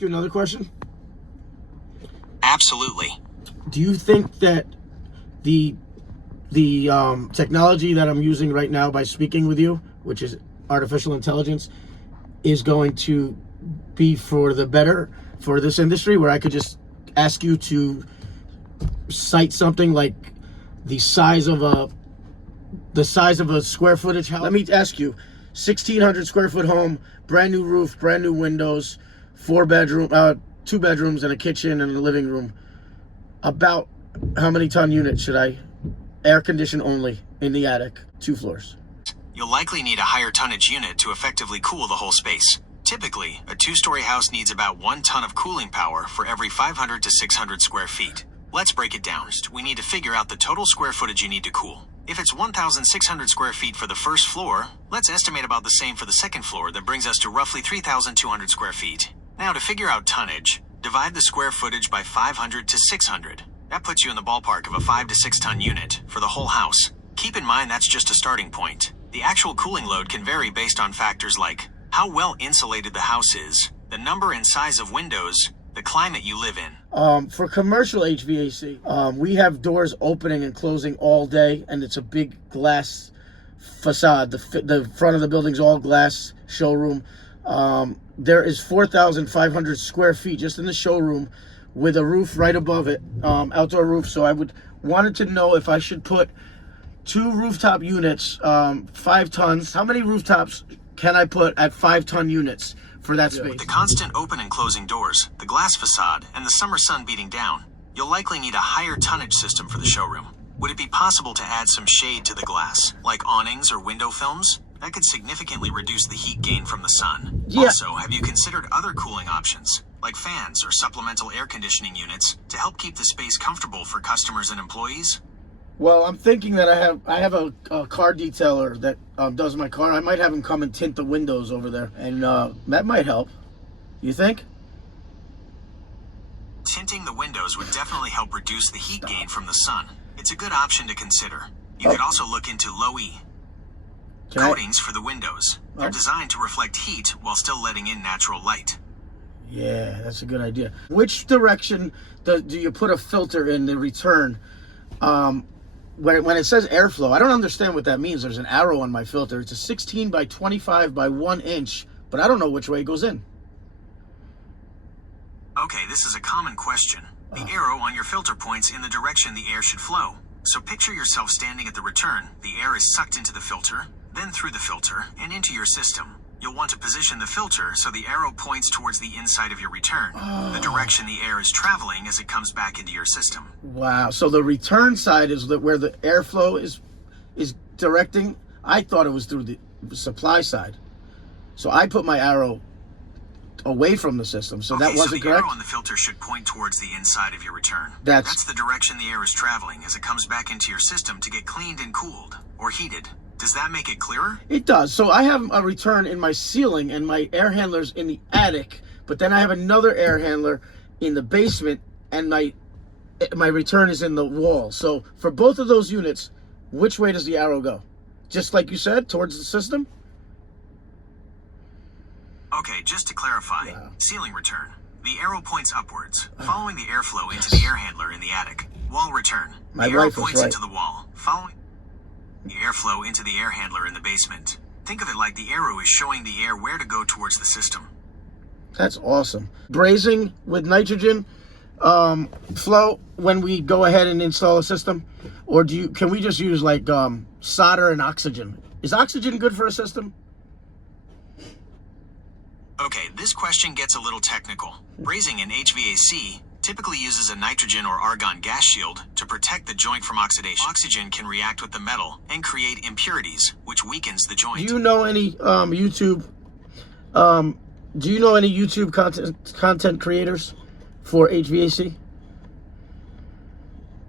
ask you another question? Absolutely. Do you think that the technology that I'm using right now by speaking with you, which is artificial intelligence, is going to be for the better for this industry, where I could just ask you to cite something like the size of a square footage house? Let me ask you, 1,600 square foot home, brand new roof, brand new windows, 2 bedrooms and a kitchen and a living room. About how many ton units should I air condition only in the attic, 2 floors? You'll likely need a higher tonnage unit to effectively cool the whole space. Typically, a 2-story house needs about 1 ton of cooling power for every 500 to 600 square feet. Let's break it down. We need to figure out the total square footage you need to cool. If it's 1,600 square feet for the first floor, let's estimate about the same for the second floor. That brings us to roughly 3,200 square feet. Now, to figure out tonnage, divide the square footage by 500 to 600. That puts you in the ballpark of a 5 to 6 ton unit for the whole house. Keep in mind that's just a starting point. The actual cooling load can vary based on factors like how well insulated the house is, the number and size of windows, the climate you live in. For commercial HVAC, we have doors opening and closing all day, and it's a big glass facade. The front of the building's all glass showroom. There is 4,500 square feet just in the showroom with a roof right above it, outdoor roof. So I wanted to know if I should put 2 rooftop units, 5 tons. How many rooftops can I put at 5 ton units for that space? With the constant open and closing doors, the glass facade, and the summer sun beating down, you'll likely need a higher tonnage system for the showroom. Would it be possible to add some shade to the glass, like awnings or window films? That could significantly reduce the heat gain from the sun. Yeah. Also, have you considered other cooling options, like fans or supplemental air conditioning units, to help keep the space comfortable for customers and employees? Well, I'm thinking that I have a car detailer that does my car. I might have him come and tint the windows over there, and that might help. You think? Tinting the windows would definitely help reduce the heat gain from the sun. It's a good option to consider. You could also look into low-E coatings for the windows. They're designed to reflect heat while still letting in natural light. Yeah, that's a good idea. Which direction do you put a filter in the return? When it says airflow, I don't understand what that means. There's an arrow on my filter. It's a 16 by 25 by 1 inch, but I don't know which way it goes in. Okay, this is a common question. The arrow on your filter points in the direction the air should flow. So picture yourself standing at the return. The air is sucked into the filter, then through the filter, and into your system. You'll want to position the filter so the arrow points towards the inside of your return, the direction the air is traveling as it comes back into your system. Wow, so the return side is where the airflow is directing. I thought it was through the supply side. So I put my arrow away from the system, so that wasn't correct? The arrow on the filter should point towards the inside of your return. That's the direction the air is traveling as it comes back into your system to get cleaned and cooled, or heated. Does that make it clearer? It does. So I have a return in my ceiling and my air handler's in the attic, but then I have another air handler in the basement, and my return is in the wall. So for both of those units, which way does the arrow go? Just like you said, towards the system? Okay, just to clarify, ceiling return. The arrow points upwards, following the airflow into the air handler in the attic. Wall return. The arrow points into the wall, following the airflow into the air handler in the basement. Think of it like the arrow is showing the air where to go towards the system. That's awesome. Brazing with nitrogen flow when we go ahead and install a system, or can we just use like solder and oxygen? Is oxygen good for a system? Okay, this question gets a little technical. Brazing in HVAC typically uses a nitrogen or argon gas shield to protect the joint from oxidation. Oxygen can react with the metal and create impurities, which weakens the joint. Do you know any YouTube content creators for HVAC?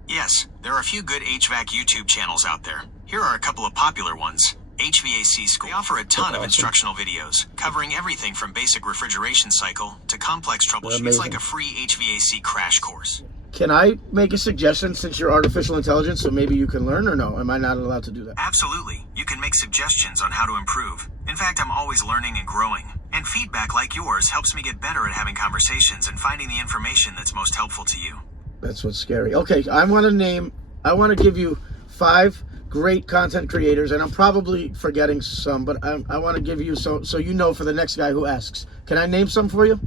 Yes, there are a few good HVAC YouTube channels out there. Here are a couple of popular ones. HVAC School. They offer a ton of instructional videos covering everything from basic refrigeration cycle to complex troubleshooting. It's like a free HVAC crash course. Can I make a suggestion since you're artificial intelligence, so maybe you can learn, or no? Am I not allowed to do that? Absolutely. You can make suggestions on how to improve. In fact, I'm always learning and growing. And feedback like yours helps me get better at having conversations and finding the information that's most helpful to you. That's what's scary. Okay, I want to give you 5 great content creators, and I'm probably forgetting some, but I want to give you so you know for the next guy who asks. Can I name some for you?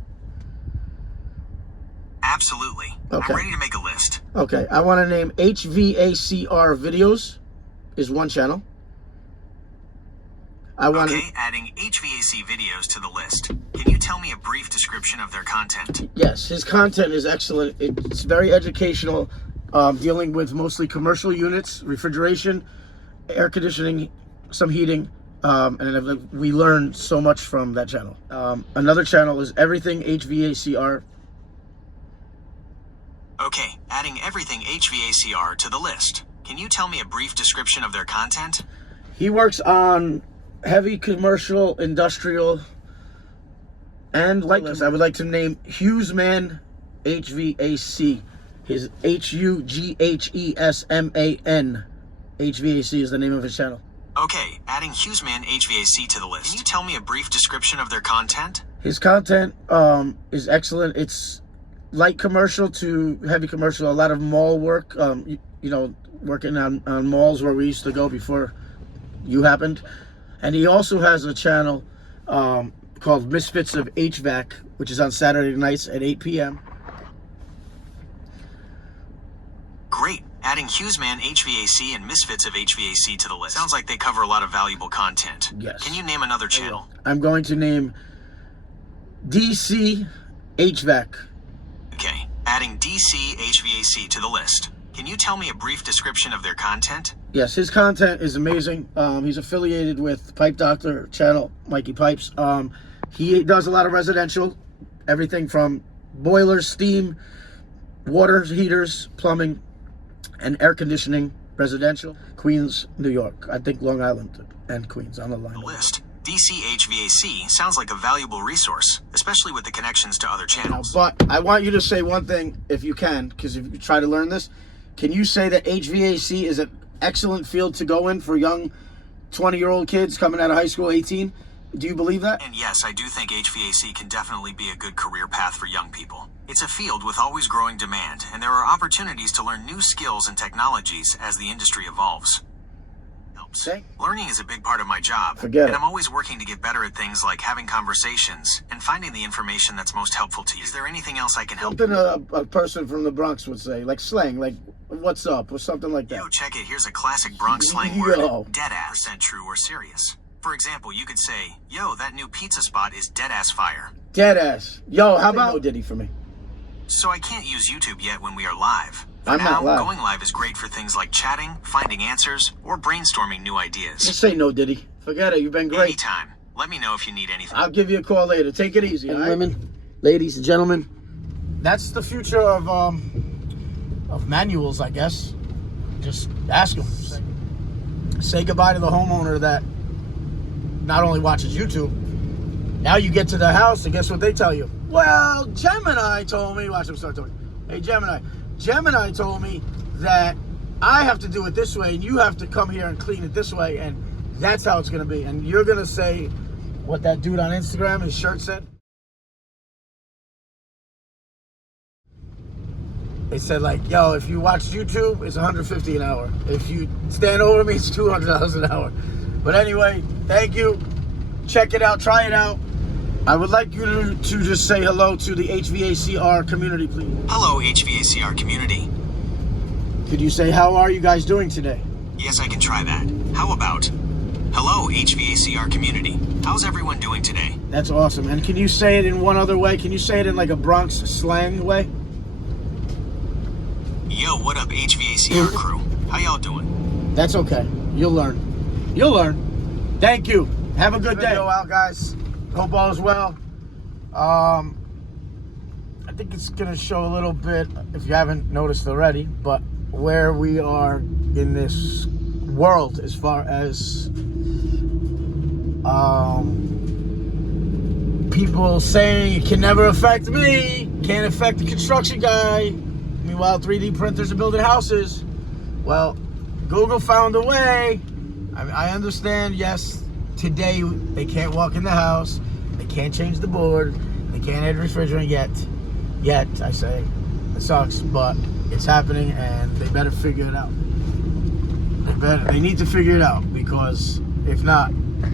Absolutely. Okay. I'm ready to make a list. Okay, I want to name HVACR Videos is one channel. Okay, adding HVAC videos to the list. Can you tell me a brief description of their content? Yes, his content is excellent. It's very educational, dealing with mostly commercial units, refrigeration, air conditioning, some heating, and we learn so much from that channel. Another channel is Everything HVACR. Okay, adding Everything HVACR to the list. Can you tell me a brief description of their content? He works on heavy commercial, industrial, and like this, I would like to name Hughesman HVAC. His HUGHESMAN HVAC is the name of his channel. Okay, adding Hughesman HVAC to the list. Can you tell me a brief description of their content? His content is excellent. It's light commercial to heavy commercial. A lot of mall work. You know, working on malls where we used to go before you happened. And he also has a channel called Misfits of HVAC, which is on Saturday nights at 8 p.m. Great. Adding Hughesman HVAC and Misfits of HVAC to the list. Sounds like they cover a lot of valuable content. Yes. Can you name another channel? I'm going to name DC HVAC. Okay. Adding DC HVAC to the list. Can you tell me a brief description of their content? Yes, his content is amazing. He's affiliated with Pipe Doctor channel, Mikey Pipes. He does a lot of residential, everything from boilers, steam, water heaters, plumbing, and air conditioning, residential. Queens, New York. I think Long Island and Queens on the line. The list. DC HVAC sounds like a valuable resource, especially with the connections to other channels. But I want you to say one thing, if you can, because if you try to learn this, can you say that HVAC is an excellent field to go in for young 20-year-old kids coming out of high school, 18? Do you believe that? And yes, I do think HVAC can definitely be a good career path for young people. It's a field with always growing demand, and there are opportunities to learn new skills and technologies as the industry evolves. Helps. Okay. Learning is a big part of my job, Forget and it. I'm always working to get better at things like having conversations and finding the information that's most helpful to you. Is there anything else I can help? Something a person from the Bronx would say, like slang, like "what's up" or something like that. Yo, check it. Here's a classic Bronx slang Yo. word. Deadass. % true or serious. For example, you could say, yo, that new pizza spot is deadass fire. Deadass. Yo, how about no Diddy for me? So I can't use YouTube yet when we are live. For I'm now, not live. going live is great for things like chatting, finding answers, or brainstorming new Just ideas. say no Diddy. Forget it. You've been great. Anytime. Let me know if you need anything. I'll give you a call later. Take it easy. And women, ladies and gentlemen, that's the future of manuals, I guess. Just ask them. Say goodbye to the homeowner that not only watches YouTube. Now you get to the house and guess what they tell you? Well, Gemini told me. Watch them start talking. Hey, Gemini. Gemini told me that I have to do it this way and you have to come here and clean it this way, and that's how it's going to be. And you're going to say what that dude on Instagram, his shirt said? They said, like, yo, if you watch YouTube, it's $150 an hour. If you stand over me, it's $200 an hour. But anyway, thank you. Check it out. Try it out. I would like you to just say hello to the HVACR community, please. Hello, HVACR community. Could you say, how are you guys doing today? Yes, I can try that. How about, hello, HVACR community. How's everyone doing today? That's awesome. And can you say it in one other way? Can you say it in like a Bronx slang way? Yo, what up, HVACR crew? How y'all doing? That's okay. You'll learn. You'll learn. Thank you. Have a good day. Video out, guys. Hope all is well. I think it's gonna show a little bit, if you haven't noticed already, but where we are in this world as far as people saying it can never affect me, can't affect the construction guy. Meanwhile, 3D printers are building houses. Well, Google found a way. I understand, yes, today they can't walk in the house. They can't change the board. They can't add refrigerant yet. Yet, I say. It sucks, but it's happening, and they better figure it out. They need to figure it out, because if not,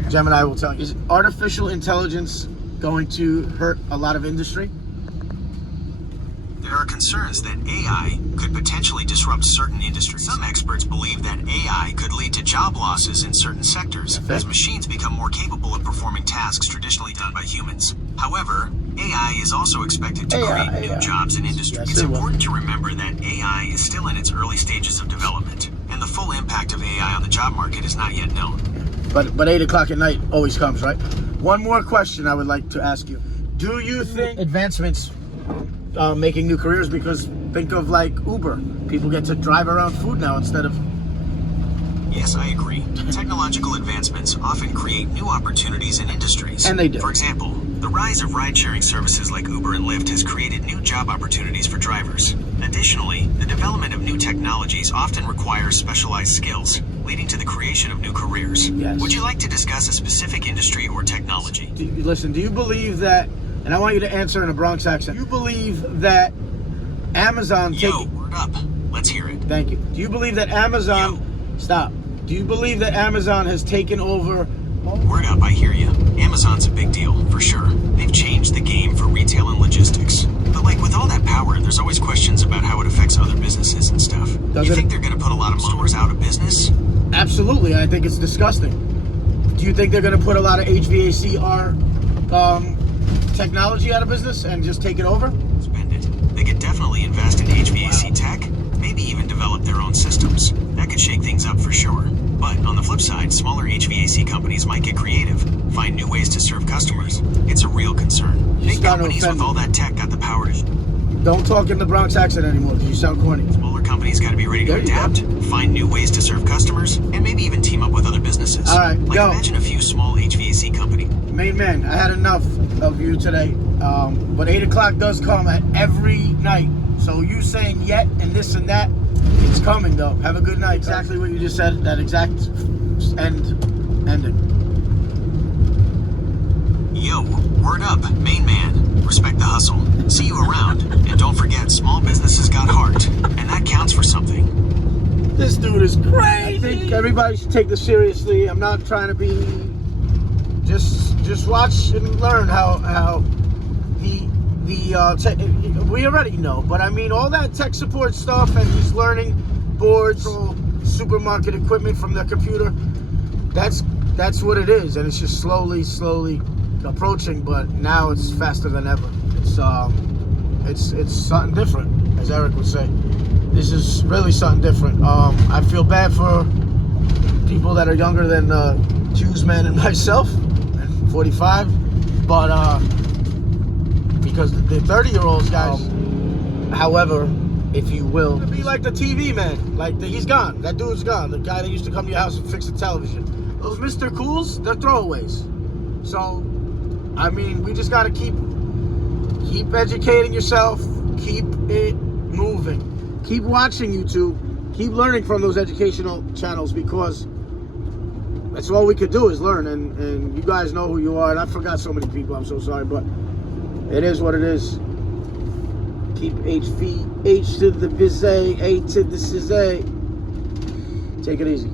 Gemini will tell you. Is artificial intelligence going to hurt a lot of industry? There are concerns that AI could potentially disrupt certain industries. Some experts believe that AI could lead to job losses in certain sectors as machines become more capable of performing tasks traditionally done by humans. However, AI is also expected to create new jobs in industry. Yes, it's important to remember that AI is still in its early stages of development, and the full impact of AI on the job market is not yet known. But 8 o'clock at night always comes, right? One more question I would like to ask you. Do you think advancements making new careers? Because think of like Uber. People get to drive around food now instead of... Yes, I agree. Technological advancements often create new opportunities in industries. And they do. For example, the rise of ride-sharing services like Uber and Lyft has created new job opportunities for drivers. Additionally, the development of new technologies often requires specialized skills, leading to the creation of new careers. Yes. Would you like to discuss a specific industry or technology? Listen, do you believe that, and I want you to answer in a Bronx accent, do you believe that Amazon... Word up. Let's hear it. Thank you. Do you believe that Amazon... Stop. Do you believe that Amazon has taken over... Word up, I hear you. Amazon's a big deal, for sure. They've changed the game for retail and logistics. But like with all that power, there's always questions about how it affects other businesses and stuff. You think they're going to put a lot of stores out of business? Absolutely. I think it's disgusting. Do you think they're going to put a lot of HVAC technology out of business and just take it over? Spend it. They could definitely invest in HVAC tech, maybe even develop their own systems. That could shake things up for sure. But on the flip side, smaller HVAC companies might get creative, find new ways to serve customers. It's a real concern. Big companies with all that tech got the power to... Don't talk in the Bronx accent anymore, because you sound corny. Smaller companies got to be ready to adapt, find new ways to serve customers, and maybe even team up with other businesses. All right, like imagine a few small HVAC companies. Main man, I had enough of you today. But 8 o'clock does come at every night. So you saying yet and this and that, it's coming though. Have a good night. Exactly what you just said, that exact ending. Yo, word up, main man. Respect the hustle. See you around. And don't forget, small businesses got heart. And that counts for something. This dude is crazy. I think everybody should take this seriously. I'm not trying to be... Just watch and learn how we already know, but I mean all that tech support stuff, and he's learning boards, supermarket equipment from the computer. That's what it is, and it's just slowly approaching. But now it's faster than ever. It's something different, as Eric would say. This is really something different. I feel bad for people that are younger than Hughesman and myself, 45, but because the 30-year-olds, guys, however, if you will, be like the TV man, like he's gone. That dude's gone. The guy that used to come to your house and fix the television. Those Mr. Cools, they're throwaways. So, I mean, we just got to keep educating yourself, keep it moving, keep watching YouTube, keep learning from those educational channels, because that's all we could do is learn. And you guys know who you are. And I forgot so many people. I'm so sorry, but it is what it is. Keep H to the biz, A to the sizz. Take it easy.